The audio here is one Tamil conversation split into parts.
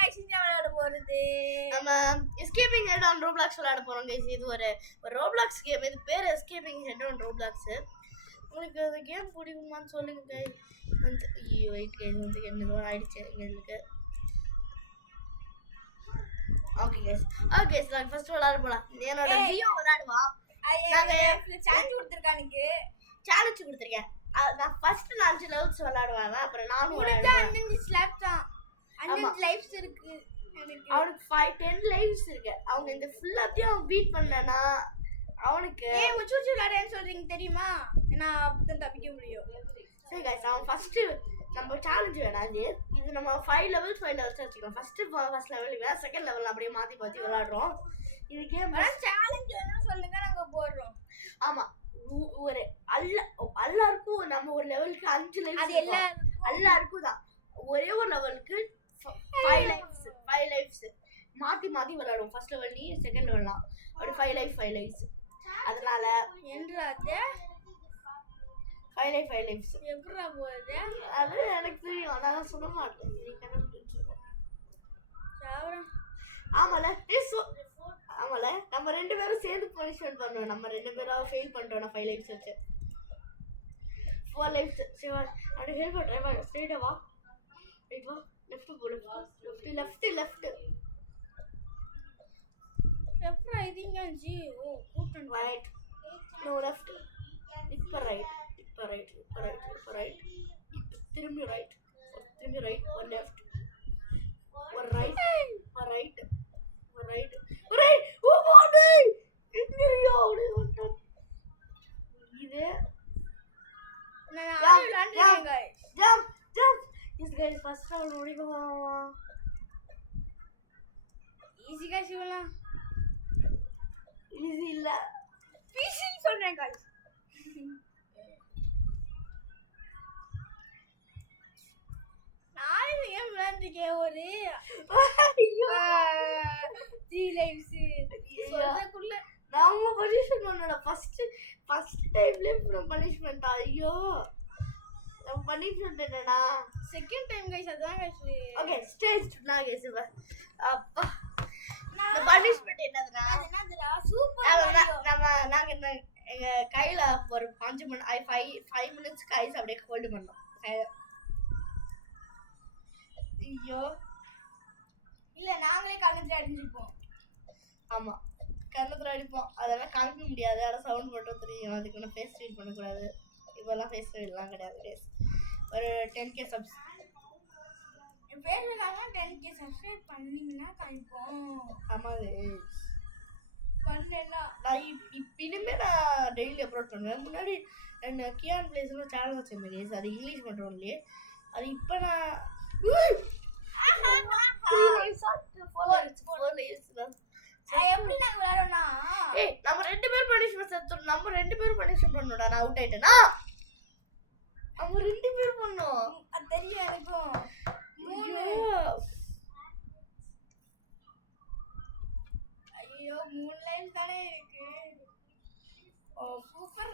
गाइस இந்த விளையாட போறது நம்ம எஸ்கேப்பிங் ஹெட் ஆன் ரோப்ளாக்ஸ் விளையாட போறோம் गाइस. இது ஒரு ரோப்ளாக்ஸ் கேம். இது பேர் எஸ்கேப்பிங் ஹெட் ஆன் ரோப்ளாக்ஸ். உங்களுக்கு இந்த கேம் பிடிக்குமான்னு சொல்லுங்க गाइस. வந்து வெயிட் गाइस வந்து என்னது ஆயிடுச்சு உங்களுக்கு. Okay guys. ஓகே நான் ஃபர்ஸ்ட் விளையாட போலாம். என்னோட ஜியோ விளையாடுவா. நாங்க சேலஞ்ச் கொடுத்திருக்கானுக்கு. சேலஞ்ச் கொடுத்திருக்கேன். நான் ஃபர்ஸ்ட் 5 லெவல்ஸ் விளையாடுவாங்க. அப்புறம் நானும் முடிஞ்சா 5 ஸ்லாப் தான். 5 லைஃப்ஸ் இருக்கு எனக்கு. அவனுக்கு 10 லைவ்ஸ் இருக்கு. அவங்க இந்த ஃபுல்லாத்தையும் பீட் பண்ணனா அவனுக்கு ஏய் உச்சுச்சு விளையாடுன்னு சொல்றீங்க தெரியுமா? நான் அப்பதான் தப்பிக்க முடியும். சரி गाइस அவன் ஃபர்ஸ்ட் நம்ம சேலஞ்ச் வேணாது. இது நம்ம 5 லெவல்ஸ் வச்சுக்கலாம். ஃபர்ஸ்ட் லெவல் இல்ல செகண்ட் லெவல் அப்படியே மாத்தி விளையாடுறோம். இது கேம் சேலஞ்ச் வேணும் சொல்லுங்க நாங்க போடுறோம். ஆமா ஒரு எல்லாருக்கும் நம்ம ஒரு லெவலுக்கு 5 லைஃப்ஸ் அது எல்லாருக்கும் தான். ஒரே ஒரு லெவலுக்கு 5 லைஃப்ஸ் மாத்தி விளையாடுவோம். ஃபர்ஸ்ட் லெவல் நீ செகண்ட் லெவல்லாம் அப்படி 5 லைஃப்ஸ். அதனால என்னது 5 லைஃப்ஸ் எப்பறா போகுது? அது எனக்கு தெரியும். நான் சொல்ல மாட்டேன். நீ கண்டுபிடிச்சிக்கோ. ஆமால ஆமால நம்ம 2 பேரும் சேர்ந்து பனிஷ்மென்ட் பண்ணோம். நம்ம 2 பேரும் ஃபெயில் பண்ணிட்டோம். 5 லைஃப்ஸ் வச்சு 4 லைஃப்ஸ். சரி அப்படி ஹெல்ப் பண்றேன். ஸ்ட்ரைட்டா வா. ரைட் வா. லெஃப்ட் போ. லெஃப்ட் எப்பறா இதீங்க ஜி? ஓ கூட்டன் ரைட். No left. இப்ப ரைட். திரும்பி ரைட். ஒரு லெஃப்ட். ஒரு ரைட். ஓ பாடி எங்கறியோ ஓடு. இது நான் விளையாடுறேன் guys. Jump is guys first round முடிக்கவா? ஈஸி गाइस இவனா ஈஸி இல்ல. பீசி சொல்றேன் गाइस. நான் ஏன் விளையாடுறீங்க ஒரு ஐயோ 3 லைஃப்ஸ் சொல்றதுக்குள்ள நம்ம பனிஷ்மென்ட் பண்ணல. ஃபர்ஸ்ட் டைம்ல பனிஷ்மென்ட். ஐயோ நம்ம பனிஷ்மென்ட் என்னடா செகண்ட் டைம் गाइस அதான் गाइस. ஓகே ஸ்டேஜ் நான் गाइस அப்பா இந்த பனிஷ்மென்ட் என்னதுடா? சூப்பர் நாங்க எங்க கையில ஒரு 5 மினிட்ஸ்க்கு ஐஸ் அப்படியே ஹோல்ட் பண்ணோம். ஐயோ இல்ல நாங்களே கண்ணத்துல அடிஞ்சிருப்போம். ஆமா கண்ணத்துல அடிப்போம். அதெல்லாம் காமிக்க முடியாது. ஆனா சவுண்ட் மட்டும் தெரியும். அதுக்கு நான் ஃபேஸ் ரீட் பண்ணக்கூடாது. இப்பெல்லாம் ஃபேஸ் ரீட்லாம் கிடையாது. ஒரு 10k சப்ஸ் என் பேர்ல நான் 10k சப்ஸ்கிரைப் பண்ணீங்கன்னா காமிப்போம். ஆமா பண்ணேன்னா நான் இனிமே நான் டெய்லி அப்லோட் பண்ணுவேன். முன்னாடி நான் கியான் பிளேஸ்னு சேனல் வச்சிருந்தேன். அது இங்கிலீஷ் மட்டும் இல்லையே. அது இப்போ நான் எப்படி நாங்க விளையாடணும்னா நம்ம 2 பேரும் பனிஷ்மென்ட் செத்துறோம். நம்ம 2 பேரும் பனிஷ்மென்ட் பண்ணோம்டா. நான் அவுட் ஆயிட்டேனா? நம்ம 2 பேரும் பண்ணோம். அது தெரியும் எனக்கும். ஐயோ 3 லைன் தானே இருக்கு. ஓ சூப்பர்.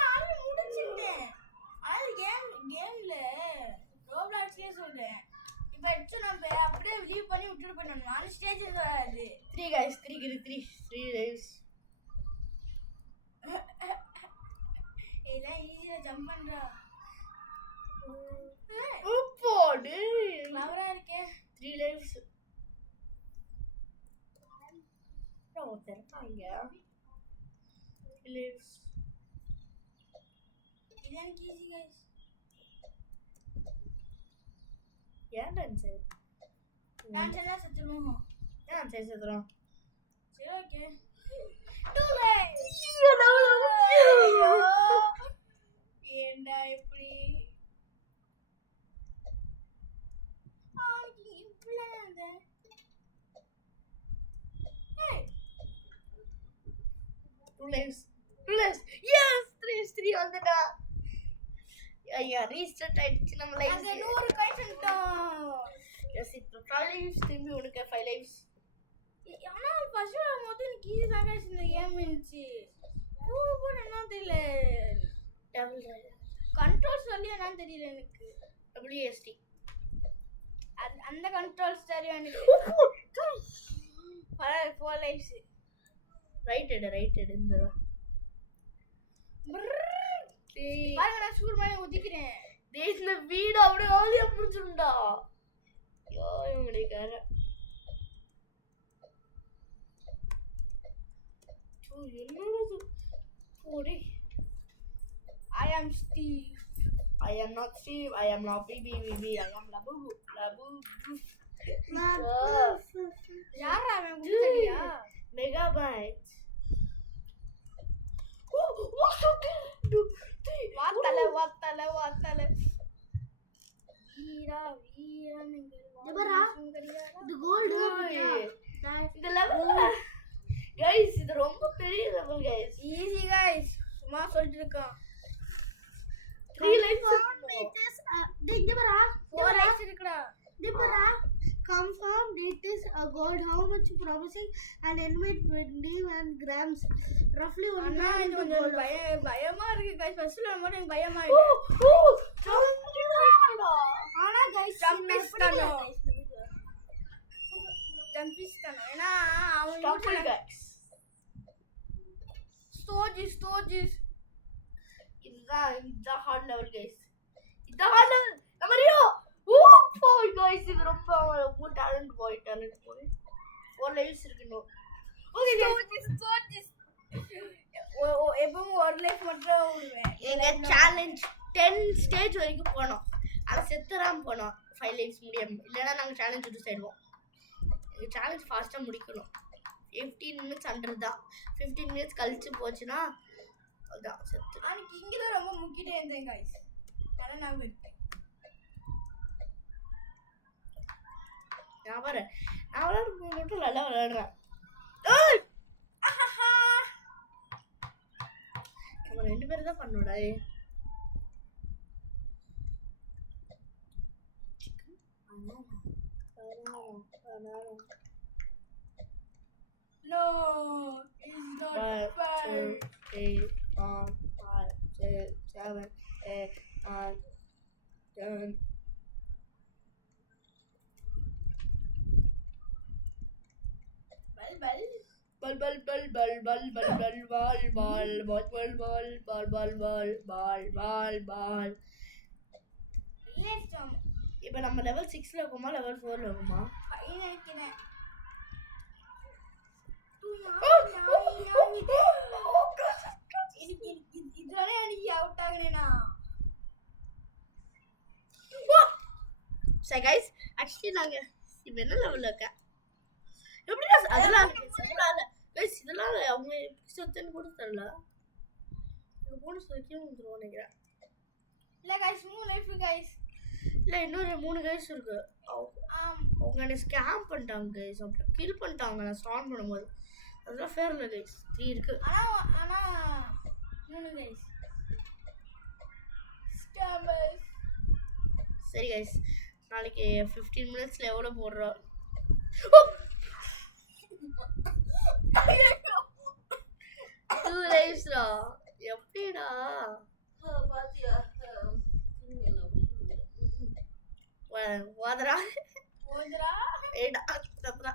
நான் முடிச்சிட்டேன். கேம்ல ரோப்ளாக்ஸ்லயே சொல்றேன். இப்போ எச்சு நம்ம அப்படியே லீவ் பண்ணி விட்டுட்டு போயிடணும். 4 ஸ்டேஜஸ் வராது. 3 guys 3 lives. இதெல்லாம் ஈஸியா ஜம்ப் பண்றா. போடு கிளவரா இருக்கே. 3 lives. தெரப்பாங்க 3 lives. இதெல்லாம் ஈஸி गाइस. ஏன் டான்ஸ் எல்லாம் செத்துருவோம். ஏன் செத்துறோம்? சரி ஓகே. ஏண்டா இப்படி Two lives. Yes, 3 வந்துடா. ஐயா ரீஸ்டார்ட் ஆயிடுச்சு நம்ம லைஃப். அது 100 கைட்டோம். எஸ் இப்போ 5 lives திரும்பி உனக்கு 5 lives. ஆனா ஃபர்ஸ்ட் வரும்போது எனக்கு ஈஸி தான் गाइस இந்த கேம் இருந்துச்சு. சூப்பர் என்ன தெரியல. டபுள் கண்ட்ரோல் சொல்லி என்னன்னு தெரியல எனக்கு. WSD அந்த கண்ட்ரோல்ஸ் தெரியும் எனக்கு. பரவாயில்ல 4 lives. ரைட் எடு இந்த பாருங்க நான் சூடு பண்ணி ஊத்திக்கிறேன். டேய் இந்த வீடு அப்படியே ஆலியா புடிச்சுடா. ஐயோ இவங்களுக்கார என்னது போடி. I am Steve. I am not Steve. I am not BB. I am Labu. யாரா அவன் குடிச்சடியா? Megabytes. வாத்தல வீரா இதுபரா இது கோல்ட் இந்த லெவல் गाइस இது ரொம்ப பெரிய லெவல் गाइस ஈஸி गाइस சும்மா சொல்லிட்டு இருக்கோம் 3 lives இதுபரா 4 lives இருக்குடா இதுபரா confirm it is a gold how much promising and enmit 21 grams roughly 1 gram இது கொஞ்சம் பயமா இருக்கு गाइस ஃபர்ஸ்ட்ல மட்டும் எனக்கு பயமா இருக்கு ஆனா गाइस ஜம்பிஸ்தானோ ஏனா அவன் गाइस ஸ்டோஜிஸ் இந்த ஹார்ட் லெவல் गाइस இந்த ஹார்ட் லெவல் நமரியோ போய் गाइस இது ரொம்ப டேலண்ட் போய் 4 lives இருக்கு ஓகே ஸ்டோஜிஸ் எப்பவும் ஒரு லைஃப் மட்டும் எங்க சேலஞ்ச் 10 ஸ்டேஜ் வரைக்கும் போனோம் அது செத்துறாம போனோம் 5 lives முடியும் இல்லனா நாங்க சேலஞ்ச் விட்டு சைடுவோம் எங்க சேலஞ்ச் ஃபாஸ்டா முடிக்கணும் 15 minutes அண்டர் தான் 15 minutes கழிச்சு போச்சுனா அதான் செத்து அன்னைக்கு இங்க தான் ரொம்ப முக்கிட்டே இருந்தேன் गाइस அத நான் விட்டேன் நான் மட்டும் நல்லா விளையாடுறேன் நம்ம 2 பேரும் தான் பண்ணுடா No, it's not fair. 2 3 4 5 6 7 8 9 10 ball. இப்போ நம்ம லெவல் 6ல இருக்கோமா லெவல் 4ல இருக்கோமா நினைக்கிறேன் இதுதானே அன்னைக்கு அவுட் ஆகுனேனா சரி गाइस ஆக்சுவலி நாங்க இப்போ என்ன லெவல்ல இருக்க எப்படிடா அதெல்லாம் गाइस இதெல்லாம் அவங்க செத்துன்னு கூட தெரியல இந்த போனஸ் வரைக்கும் வந்துரும் நினைக்கிறேன் இல்ல गाइस 3 லைஃப் गाइस இல்ல இன்னொரு 3 गाइस இருக்கு அவங்க என்ன ஸ்கேம் பண்ணிட்டாங்க गाइस அப்ப கில் பண்ணிட்டாங்க நான் ஸ்டார்ட் பண்ணும்போது அதெல்லாம் ஃபேர் இல்ல गाइस 3 இருக்கு ஆனா 3 गाइस ஸ்கேமர்ஸ் சரி गाइस நாளைக்கு 15 மினிட்ஸ்ல எவ்வளவு போடுறோம் 2 லைவ்ஸ்டா எப்படிடா பாத்தியா வாதரா ஓதுரா ஏடா தப்புடா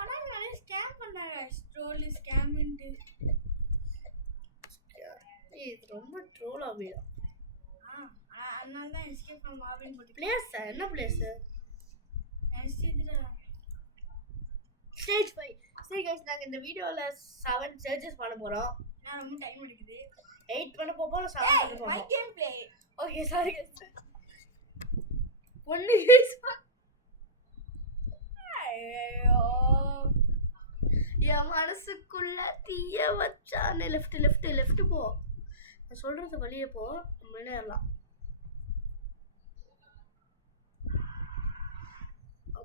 ஆனா நான் ஸ்கேம் பண்ணாங்க ஸ்ட்ரோல் ஸ்கேம் இன்டு இது ரொம்ப ட்ரோல் ஆகுது அதனால தான் எஸ்கேப் பண்ண மாவின் போட்டு பிளேஸ் என்ன பிளேஸ் எஸ்டிடா ஸ்டேஜ் 5 சரி गाइस நாங்க இந்த வீடியோல 7 ஸ்டேஜஸ் பண்ண போறோம் நான் ரொம்ப டைம் எடுக்குது 8 பண்ண போறோம் 7 பண்ண போறோம் my game play okay sorry guys 1 is ஐயோ என் மனசுக்குள்ள தீய வச்சானே லெஃப்ட் போ நான் சொல்றது வழியே போ முன்னேறலாம்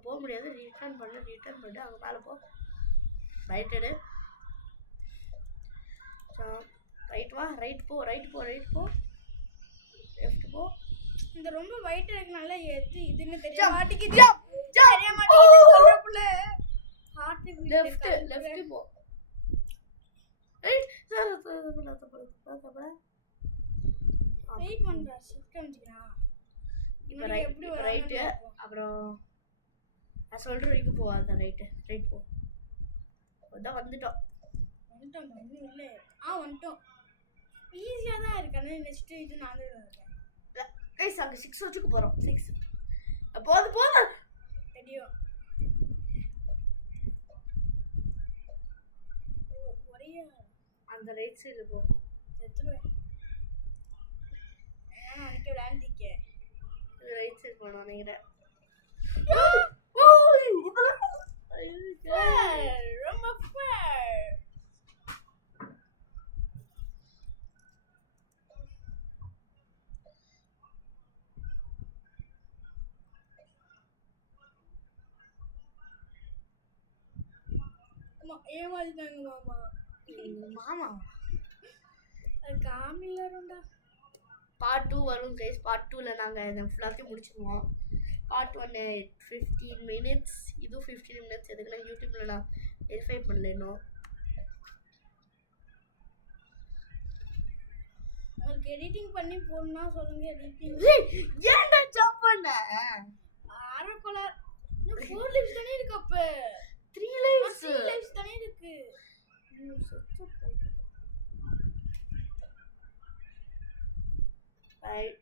போக முடியாது ரிட்டர்ன் பண்ணு அங்க மேல போ ரைட் எடு ரைட் போ லெஃப்ட் போ இந்த ரொம்ப வைட் இருக்கனால எது இதுன்னு தெரிய Jump. மாட்டேங்குது தெரிய மாட்டேங்குது சொல்றப்புல ஹார்ட் லெஃப்ட் போ ரைட் தப்பா வெயிட் பண்றா ஷிஃப்ட் பண்ணிக்கலாம் இப்போ உனக்கு எப்படி வராங்கன்னு ரைட்டு பார்ப்போம். அப்புறம் நான் சொல்கிற வரைக்கும் போகாத ரைட் போ அதான் வந்துட்டோம். வந்துட்டோம் இன்னும் இல்லை. வந்துட்டோம். ஈஸியாக தான் இருக்கு. ஆனால் நெக்ஸ்ட்டு இது நான் தான் இருக்கேன். கைஸ் அங்கே 6 வச்சுக்க போகிறோம். 6 போதும் தெரியும். ஒரே அந்த ரைட் சைடில் போ. செத்துருவேன். அன்னைக்கு விளையாண்டிருக்கேன். ரைட் சைடு போகணும் நினைக்கிறேன். ரொம்ப fair. ஏமாதிட்டாங்க மாமா. மாமா அது காமில இருந்தா பார்ட் 2 வரும் கைஸ். பார்ட் 2ல நாங்கள் இதை ஃபுல்லாத்தையும் முடிச்சிடுவோம். பார்ட் 1 15 மினிட்ஸ், இதுவும் 15 மினிட்ஸ். எதுக்குன்னா யூடியூப்ல நான் வெரிஃபை பண்ணல இன்னும். உங்களுக்கு எடிட்டிங் பண்ணி போடணும்னா சொல்லுங்க. எடிட்டிங் ஏன்டா ஜம்ப் பண்ண? ஆரக்கொலை 4 லைஃப்ஸ் தானே இருக்கு. அப்ப 3 லைஃப்ஸ் 3 லைஃப்ஸ் தானே இருக்கு. ரைட்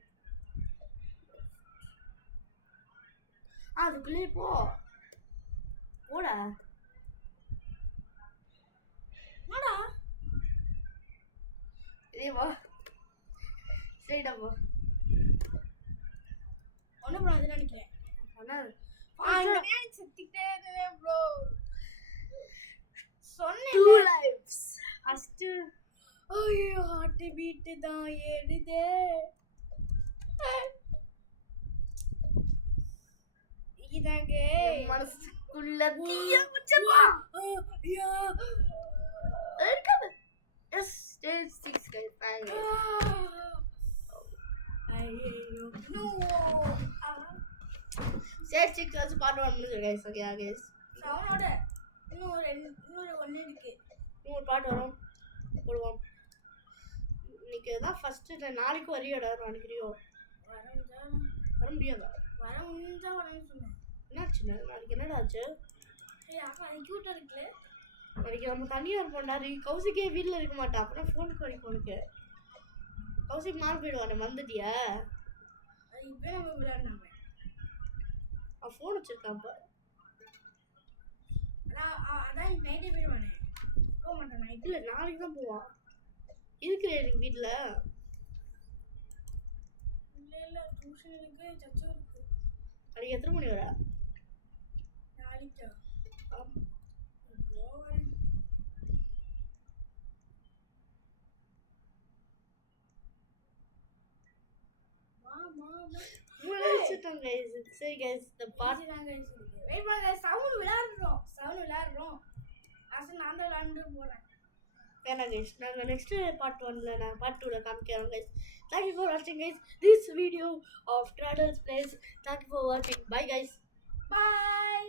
அதுக்குள்ளே போடா. என்னடா இதே வா ஸ்ட்ரைட்டா போ. ஒன்றும் பண்ணாதுன்னு நினைக்கிறேன். ஆனால் சுத்திக்கிட்டே இருந்தேன் ப்ரோ. 2 சொன்னேன் லைஃப்ஸ் ஃபர்ஸ்ட். ஐயோ ஹார்ட் பீட் தான் ஏடுதே. இதாங்க மனசுக்குள்ள தீய வச்சப்பா. ஐயோ இருக்காது. Yes stage 6 guys. ஐயோ நோ ஸ்டேஜ் 6 வந்து பார்ட் 1 முடிஞ்சு கைஸ். Okay guys. சவுனோட இன்னொரு ஒன்று இருக்கு. இன்னொரு பார்ட் வரும் போடுவோம். இன்னைக்கு தான் ஃபர்ஸ்ட். நாளைக்கு வரியோட நினைக்கிறியோ? வர முடியாதா? வரணும்னு சொன்னேன். என்னாச்சு? நாளைக்கு என்னடா ஆச்சு? அப்பா க்யூட்டாக இருக்குல்ல. நாளைக்கு நம்ம தனியாக இருப்போம்டா. கௌசிக்கே வீட்டில் இருக்க மாட்டா. அப்புறம் ஃபோனுக்கு வரைக்கும் உனக்கு கௌசிக் மாறி போயிடுவானே. வந்துட்டியா? அது இப்போ நம்ம விளையாடினாங்க. அவன் ஃபோன் வச்சிருக்கான். அப்போ அதான் நைட்டே போயிடுவானே. போக மாட்டான் நைட்டு. இல்லை நாளைக்கு தான் போவான். இருக்கிறேன் எனக்கு வீட்டில். இல்லை டியூஷன் இருக்கு, சர்ச்சும் இருக்கு. நாளைக்கு எத்தனை மணி வர? நாளைக்கா? சரி கைஸ் இந்த பார்ட் வெயிட் பண்ணுங்க. சவுண்ட் விளையாடுறோம். அசல் நான் தான் விளையாண்டு போறேன். வேணாம் கைஸ். நாங்கள் நெக்ஸ்ட் பார்ட் 1ல நான் பார்ட் 2ல காமிக்கிறோம் guys. Thank you for watching guys this video of Traddles Place. Thank you for watching. Bye guys. Bye.